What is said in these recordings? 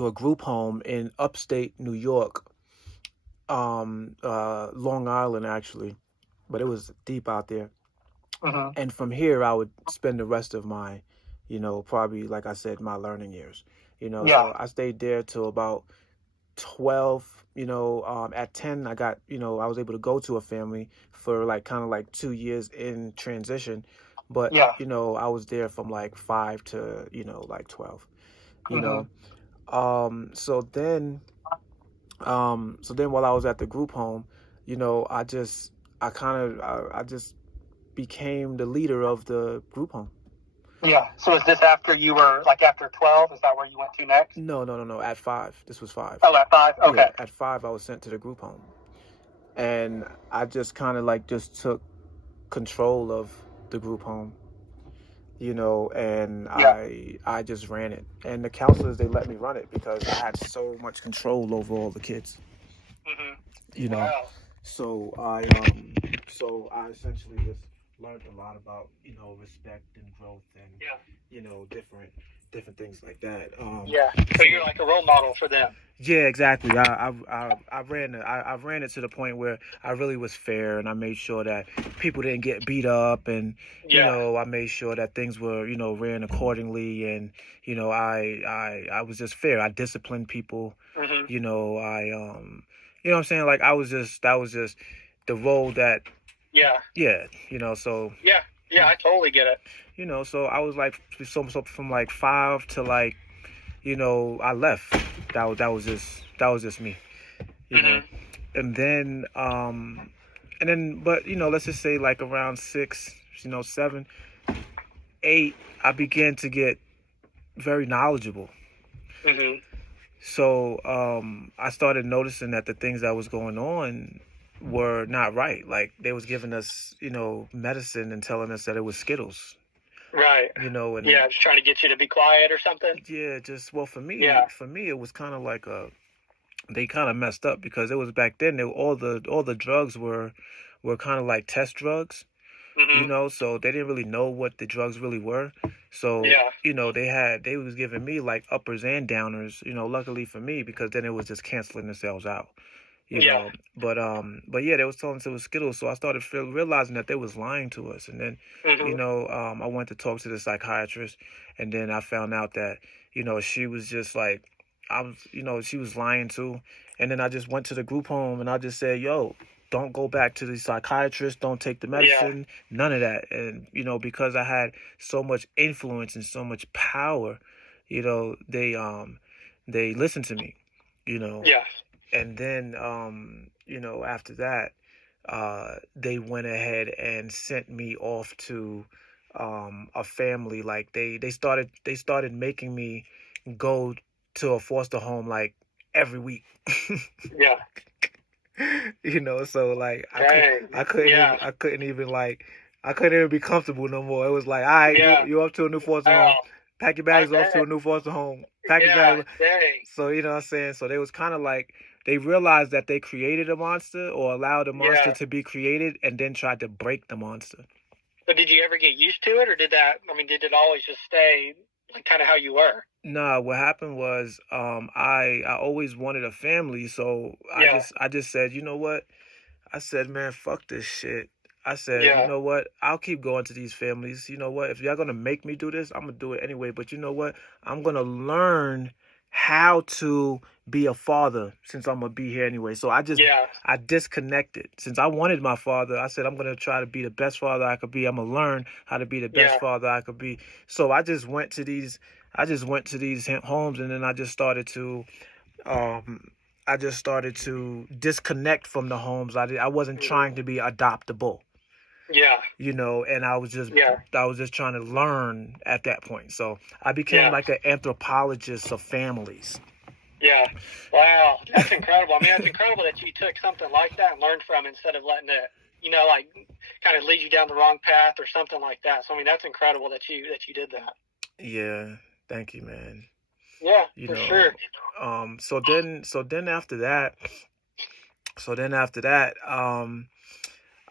to a group home in upstate New York, Long Island actually, but it was deep out there. Hmm. And from here, I would spend the rest of my, probably like I said, my learning years. Yeah. So I stayed there till about 12. At 10, I was able to go to a family for like kind of like 2 years in transition, but Yeah. I was there from like 5 to like 12. You Hmm. know, so then while I was at the group home, I just became the leader of the group home. Yeah. So is this after you were like after 12? Is that where you went to next? No, no, no, no. At 5, this was 5. Oh, at 5. Yeah, Okay. at 5, I was sent to the group home, and I just kind of like just took control of the group home, and Yeah. I just ran it. And the counselors, they let me run it because I had so much control over all the kids, Hmm. you know. Wow. So I essentially just learned a lot about respect and growth and Yeah. different things like that. Yeah. So So you're like a role model for them. yeah, exactly. I ran it to the point where I really was fair, and I made sure that people didn't get beat up, and Yeah. I made sure that things were ran accordingly, and I was just fair. I disciplined people. Hmm. I what I'm saying, like I was just that was just the role that Yeah. yeah so Yeah. Yeah. I totally get it. so I was like so from like 5 to like I left. That was just me, you know. Hmm. And then but let's just say like around 6, 7, 8, I began to get very knowledgeable. Hmm. So I started noticing that the things that was going on were not right. Like they was giving us, medicine and telling us that it was Skittles, Right. and Yeah. Just trying to get you to be quiet or something. yeah, just well Yeah. for me it was kind of like they kind of messed up because it was back then all the drugs were kind of like test drugs, Hmm. so they didn't really know what the drugs really were. So Yeah. they was giving me like uppers and downers, luckily for me, because then it was just canceling themselves out, Yeah. but yeah, they was telling us it was Skittles, so I started realizing that they was lying to us. And then Hmm. I went to talk to the psychiatrist, and then I found out that she was just like I was she was lying too. And then I just went to the group home and I just said, yo, don't go back to the psychiatrist, don't take the Yeah. medicine, none of that. And because I had so much influence and so much power, they listened to me, you know Yeah. and then after that, they went ahead and sent me off to a family. Like they started making me go to a foster home like every week. Yeah. So like Dang. Yeah. I couldn't even be comfortable no more. It was like, all right, Yeah. you up to a new foster home. Wow. Pack your I bags, off to bet. a new foster home. Pack your Yeah. bags. Dang. So what I'm saying? So they was kind of like they realized that they created a monster or allowed a monster Yeah. to be created and then tried to break the monster. So did you ever get used to it, or did that? I mean, did it always just stay like kind of how you were? Nah, what happened was I always wanted a family, so Yeah. I just said, you know what? I said, man, fuck this shit. I said, you Yeah. know what? I'll keep going to these families. You know what? If y'all gonna make me do this, I'm gonna do it anyway. But you know what? I'm gonna learn how to be a father since I'm gonna be here anyway. So Yeah. I disconnected. Since I wanted my father, I said I'm gonna try to be the best father I could be. I'm gonna learn how to be the best Yeah. father I could be. So I just went to these homes, and then um I just started to disconnect from the homes. I wasn't Hmm. trying to be adoptable, Yeah. and Yeah. I was just trying to learn at that point. So I became Yeah. like an anthropologist of families. Yeah. Wow. That's incredible. I mean, that's incredible that you took something like that and learned from it instead of letting it, like kind of lead you down the wrong path or something like that. So I mean, that's incredible that you did that. Yeah, thank you, man. Yeah, You for know, sure. so then after that,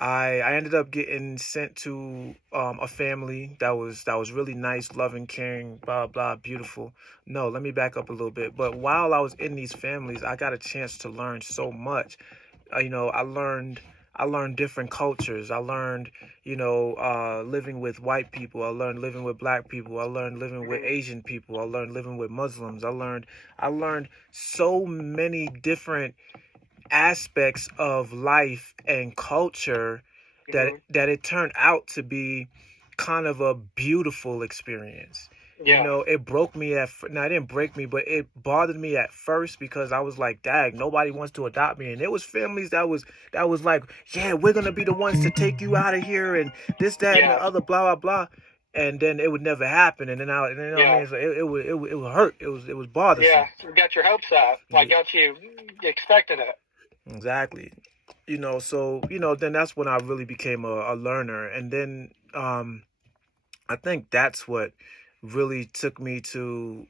I ended up getting sent to a family that was really nice, loving, caring, blah blah, beautiful. No, let me back up a little bit. But while I was in these families, I got a chance to learn so much. I learned different cultures. I learned, living with white people. I learned living with black people. I learned living with Mhm. Asian people. I learned living with Muslims. I learned so many different aspects of life and culture that Mhm. that it turned out to be kind of a beautiful experience. Yeah. It broke me no, it didn't break me, but it bothered me at first because I was like, "Dag, nobody wants to adopt me." And there was families that was like, "Yeah, we're gonna be the ones to take you out of here," and this, that, and Yeah. the other, blah blah blah. And then it would never happen. And then you know what I Yeah. mean? So it would hurt. It was bothersome. Yeah. You got your hopes up. Like Yeah, got you expecting it. exactly. So then that's when I really became a learner. And then I think that's what really took me to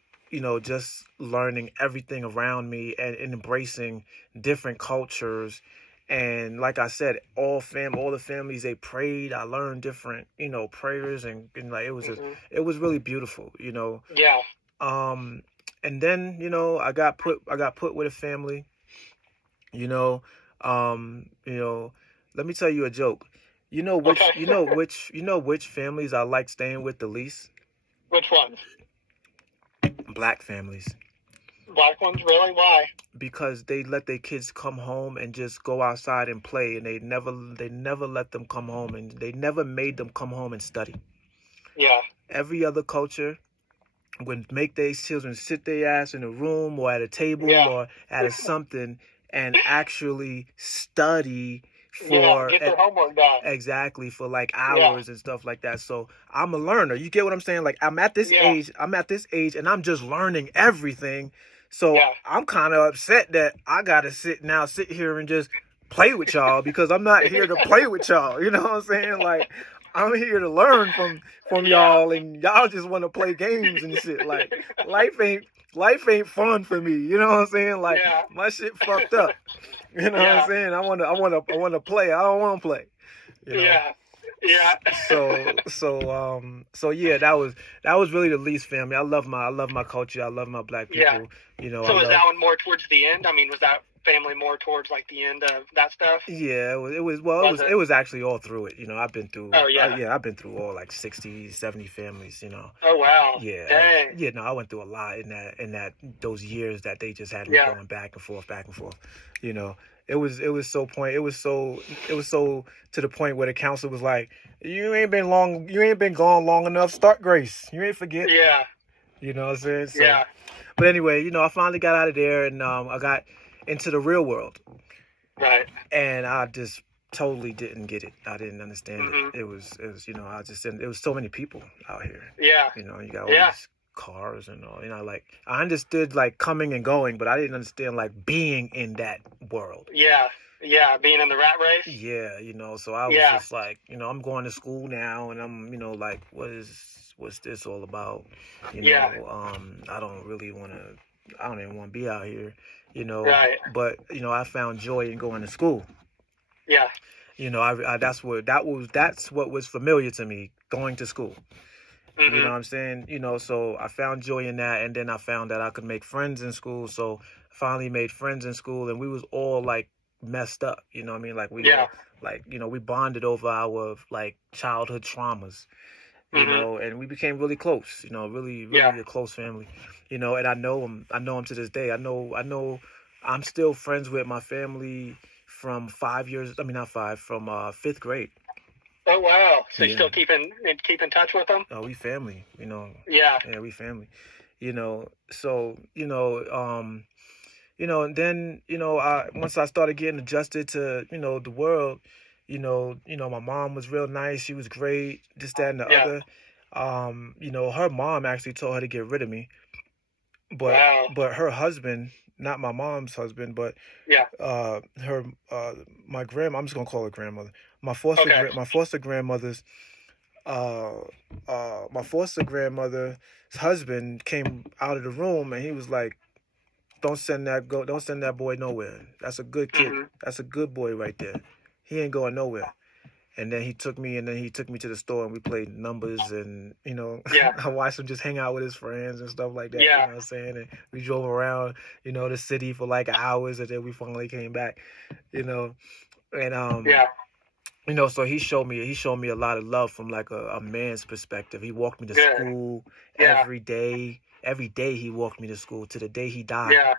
just learning everything around me and embracing different cultures. And like I said, all the families, they prayed. I learned different prayers, and like Mhm. it was really beautiful. Yeah. um and then I got put with a family. you know let me tell you a joke. You know which Okay. you know which you know which families I like staying with the least? Which ones? Black families. Black ones, really? Why? Because they let their kids come home and just go outside and play, and they never let them come home, and they never made them come home and study. Yeah. Every other culture would make their children sit their ass in a room or at a table Yeah. or at a something and actually study Yeah. for Get their homework done. exactly, for like Yeah. hours and stuff like that. So I'm a learner. You get what I'm saying? Like Yeah. I'm at this age and I'm just learning everything. So Yeah. I'm kind of upset that I gotta sit here and just play with y'all because I'm not here to play with y'all. You know what I'm saying? Like I'm here to learn from Yeah. y'all, and y'all just want to play games and shit. Like life ain't fun for me. You know what I'm saying? Like Yeah. my shit fucked up. You know what I'm Yeah. saying? I wanna play. I don't want to play. You know. Yeah. Yeah. So yeah, that was really the least family. I love my culture. I love my black Yeah. people. I So was love. that one more towards the end? I mean, was that family more towards like the end of that stuff? Yeah, it was well, it Was was it? it was actually all through it. I've been through Oh yeah. yeah, I've been through all like 60, 70 families. Oh wow. Yeah, Dang. yeah, no, I went through a lot in that those years that they just had me Yeah. going back and forth, back and forth. You know, it was so to the point where the council was like, you ain't been gone long enough. Start grace. You ain't forget. Yeah. You know what I'm saying? So, Yeah. but anyway, I finally got out of there, and I got into the real world, Right. and I just totally didn't get it. I didn't understand it. Mhm. It was I just didn't. It was so many people out here. Yeah. You got all Yeah. these cars and all. Like I understood like coming and going, but I didn't understand like being in that world. Yeah. Yeah. Being in the rat race. Yeah, so I was Yeah. just like, I'm going to school now, and I'm, like, what's this all about? Yeah. I don't really want to. I don't even want to be out here. Right. But I found joy in going to school. Yeah. That's what was familiar to me, going to school. You know Mhm. what I'm saying? So I found joy in that, and then I found that I could make friends in school. So I finally made friends in school, and we was all like messed up. You know what I mean? Like we Yeah. all like we bonded over our like childhood traumas. Mhm. And we became really close. Really, Yeah. really a close family. And I know him. I know him to this day. I know. I'm still friends with my family from 5 years. I mean, not five. From fifth grade. Oh wow. So you Yeah. still keep in touch with them? Oh, we family. Yeah. Yeah, we family. So and then once I started getting adjusted to the world, my mom was real nice. She was great. This, that, and the Yeah. other. Her mom actually told her to get rid of me, but Wow. her husband, not my mom's husband, but Yeah. her my I'm just gonna call her grandmother. Okay. My foster grandmother's uh my foster grandmother's husband came out of the room, and he was like, don't send that boy nowhere. That's a good kid. Mhm. That's a good boy right there. He ain't going nowhere. And then he took me to the store and we played numbers and, Yeah. I watched him just hang out with his friends and stuff like that, you know Yeah. what I'm saying? And we drove around, the city for like hours and then we finally came back, you know. And Yeah. so he showed me a lot of love from like a man's perspective. He walked me to Good. school Yeah. every day. Every day he walked me to school to the day he died. Yeah.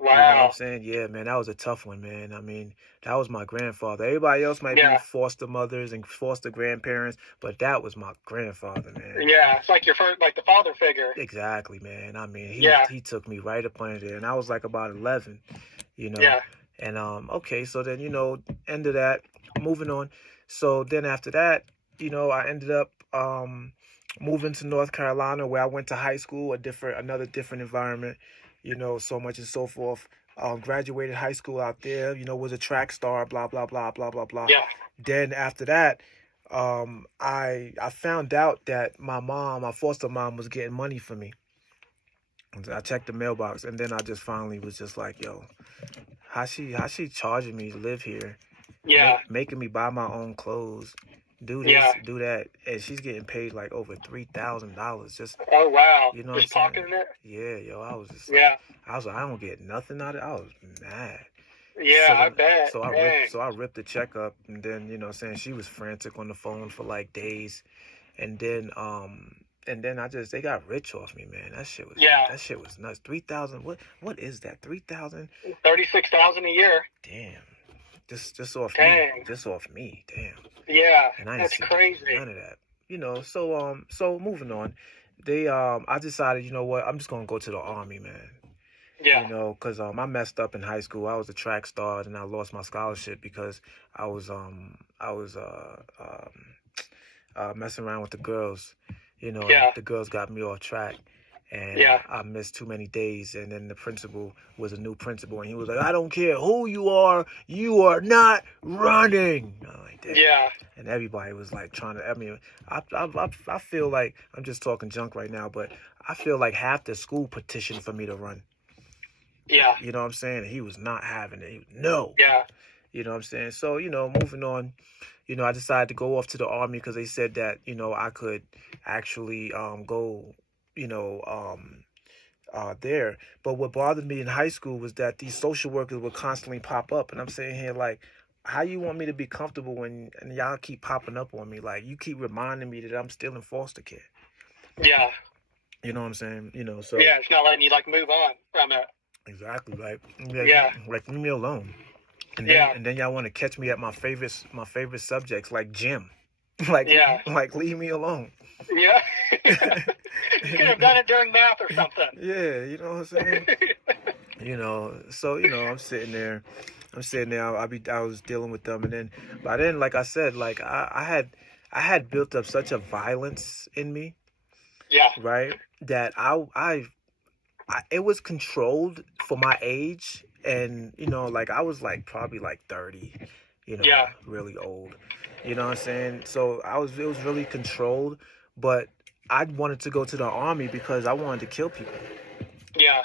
You know what I'm Wow. saying? Yeah, man, that was a tough one, man. I mean, that was my grandfather. Everybody else might be Yeah. foster mothers and foster grandparents, but that was my grandfather, man. Yeah. It's like your first, like the father figure. Exactly, man. I mean, Yeah. he took me right up under there, and I was like about 11, you know. Yeah. And okay, so then end of that, moving on. So then after that, I ended up moving to North Carolina where I went to high school, another different environment, so much and so forth. Graduated high school out there, was a track star, blah blah blah blah blah blah. Yeah. Then after that, I found out that my foster mom, was getting money for me. And I checked the mailbox, and then I just finally was just like, yo, how she charging me to live here, Yeah. making me buy my own clothes, do this, Yeah. do that, and she's getting paid like over $3,000. Just, Oh wow. you know what Just I'm saying? pocketing it. Yeah, yo, I was just Yeah. I was like, I don't get nothing out of it. I was mad. Yeah. So I then, bet. so I Dang. ripped the check up, and then saying she was frantic on the phone for like days, and then they got rich off me, man. Yeah. That shit was nuts. 3,000. What is that? 3,000? 36,000 a year. Damn. Just off me. Dang. Just off me. Damn. Yeah. And I ain't That's seen crazy. none of that. So moving on. I decided, you know what? I'm just gonna go to the Army, man. Yeah. Because I messed up in high school. I was a track star, and I lost my scholarship because I was messing around with the girls. And Yeah. the girls got me off track, and Yeah. I missed too many days. And then the principal was a new principal, and he was like, "I don't care who you are not running." I'm like, damn. Yeah. And everybody was like trying to. I mean, I feel like I'm just talking junk right now, but I feel like half the school petitioned for me to run. Yeah. You know what I'm saying? He was not having it. No. Yeah. You know what I'm saying? So, moving on, I decided to go off to the Army because they said that, I could actually go, there. But what bothered me in high school was that these social workers would constantly pop up. And I'm saying here, like, how you want me to be comfortable when and y'all keep popping up on me? Like, you keep reminding me that I'm still in foster care. Yeah. You know what I'm saying? So. Yeah. It's not letting you like move on from it. Exactly. Like, Yeah. like, leave me alone. Yeah. And then y'all want to catch me at my favorite subjects like gym. like Yeah. like leave me alone. Yeah. You could have done it during math or something. Yeah, you know what I'm saying? So I'm sitting there. I was dealing with them, and then by then, like I said, like I had built up such a violence in me, Yeah. right? That it was controlled for my age, and like I was like probably like 30, Yeah. really old. You know what I'm saying? So it was really controlled, but I wanted to go to the Army because I wanted to kill people. Yeah.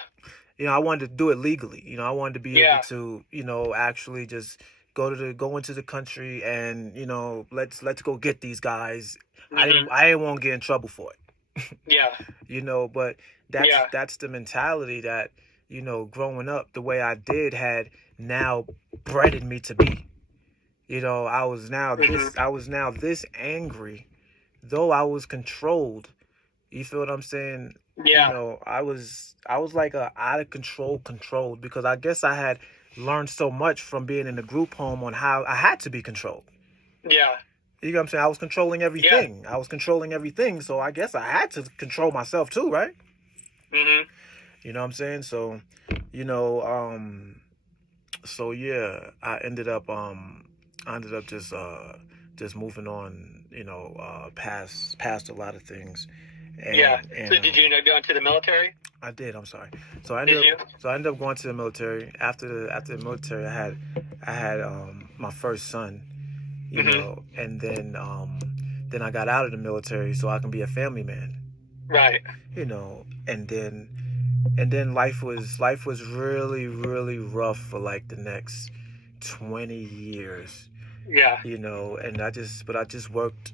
I wanted to do it legally. I wanted to be Yeah. able to, actually just go into the country and, let's go get these guys. Mhm. I didn't want to get in trouble for it. Yeah. But that's Yeah. that's the mentality that, growing up the way I did had now bred me to be. I was now this angry, though I was controlled. You feel what I'm saying? Yeah. I was like a out of controlled because I guess I had learned so much from being in a group home on how I had to be controlled. Yeah. You know what I'm saying? I was controlling everything. I was controlling everything, so I guess I had to control myself too, right? Mhm. You know what I'm saying? So, so yeah, I ended up just moving on, past a lot a lot And, Yeah. and So did you end up going to the military? I did. I'm sorry. So I Did ended you? up going to the military. After the military, I had my first son. And then I got out of the military so I can be a family man. Right. And then life was really, really rough for like the next 20 years. Yeah. And but I just worked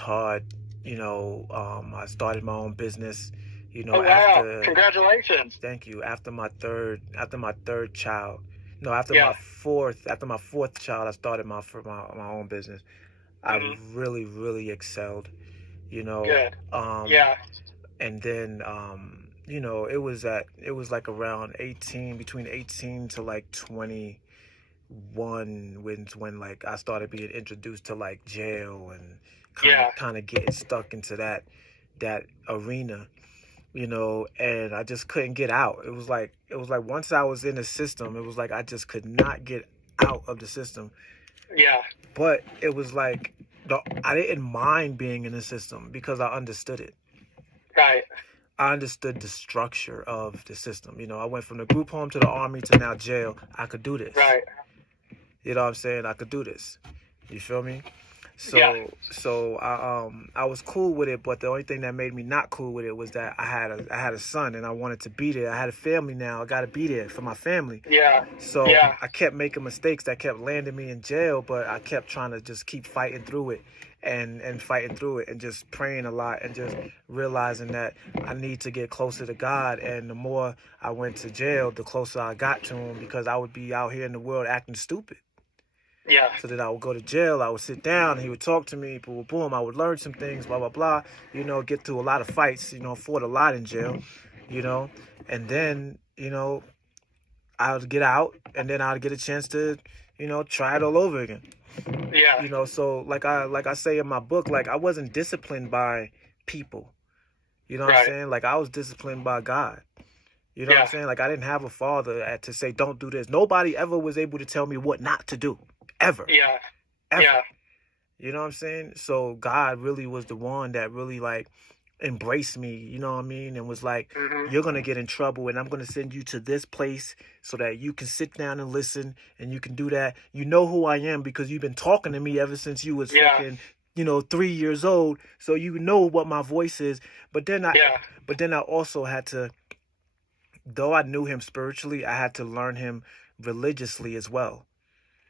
hard. I started my own business, Oh wow! after, Congratulations. thank you, after my third child. No, Yeah. after my fourth child, I started my own business. I Hmm. really, really excelled, you know, Good. um, Yeah. and then, it was like around 18, between 18 to like 21, when like I started being introduced to like jail and Yeah. kind of getting stuck into that arena, and I just couldn't get out. It was like once I was in the system, it was like I just could not get out of the system. Yeah. But it was like I didn't mind being in the system because I understood it. Right. I understood the structure of the system. I went from the group home to the army to now jail. I could do this. Right. You know what I'm saying? I could do this. You feel me? Yeah. I was cool with it, but the only thing that made me not cool with it was that I had a son and I wanted to be there. I had a family now. I got to be there for my family. Yeah. So Yeah. I kept making mistakes that kept landing me in jail, but I kept trying to just keep fighting through it and fighting through it and just praying a lot and just realizing that I need to get closer to God. And the more I went to jail, the closer I got to him, because I would be out here in the world acting stupid. Yeah. So that I would go to jail, I would sit down, and he would talk to me, boom, boom, I would learn some things, blah, blah, blah, get through a lot of fights, fought a lot in jail, you know, and then, I would get out, and then I'd get a chance to, try it all over again. Yeah. So like I say in my book, like I wasn't disciplined by people. You know what I'm Right. saying? Like I was disciplined by God. You know what I'm Yeah. saying? Like I didn't have a father to say don't do this. Nobody ever was able to tell me what not to do. Ever. Yeah. Ever. Yeah. You know what I'm saying? So God really was the one that really like embraced me, you know what I mean? And was like, Hmm. you're going to get in trouble and I'm going to send you to this place so that you can sit down and listen and you can do that. You know who I am because you've been talking to me ever since you was Yeah. fucking, 3 years old. So you know what my voice is. But then Yeah. I also had to, though I knew him spiritually, I had to learn him religiously as well.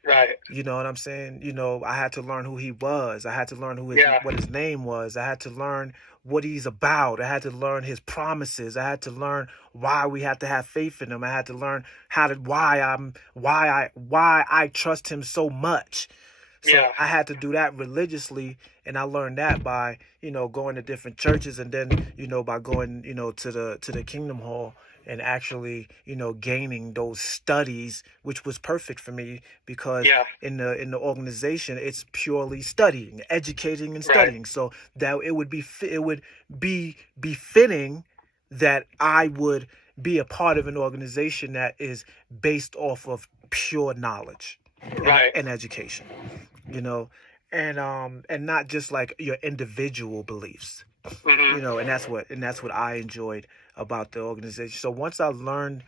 Right. You know what I'm saying? I had to learn who he was. I had to learn Yeah. what his name was. I had to learn what he's about. I had to learn his promises. I had to learn why we have to have faith in him. I had to learn why I trust him so much. So Yeah. I had to do that religiously, and I learned that by, going to different churches, and then, by going, to the Kingdom Hall and actually, gaining those studies, which was perfect for me because Yeah. in the organization, it's purely studying, educating, and Right. studying. So that it would be befitting that I would be a part of an organization that is based off of pure knowledge Right. and education, you know, and not just like your individual beliefs, Hmm. and that's what I enjoyed about the organization. So once I learned,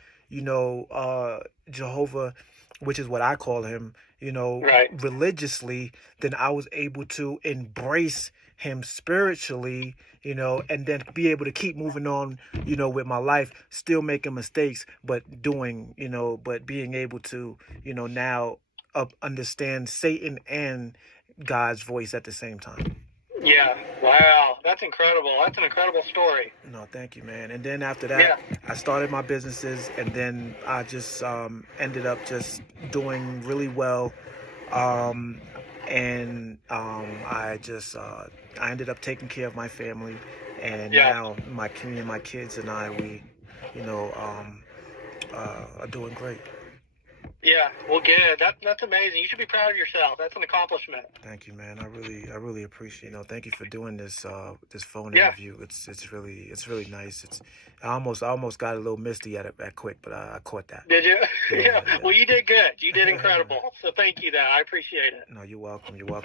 Jehovah, which is what I call him, Right. religiously, then I was able to embrace him spiritually, and then be able to keep moving on, with my life, still making mistakes, but but being able to, now understand Satan and God's voice at the same time. Yeah. Wow. That's incredible. That's an incredible story. No, thank you, man. And then after that, Yeah. I started my businesses, and then I just ended up just doing really well. Um, and I ended up taking care of my family, and Yeah. now me and my kids and I, we, you know, um, are doing great. Yeah. Well, good. That's amazing. You should be proud of yourself. That's an accomplishment. Thank you, man. I really appreciate. Thank you for doing this phone Yeah. interview. It's really nice. I almost got a little misty at quick, but I caught that. Did you? Yeah, Yeah. yeah. Well, you did good. You did incredible. So thank you. That I appreciate it. No, you're welcome. You're welcome.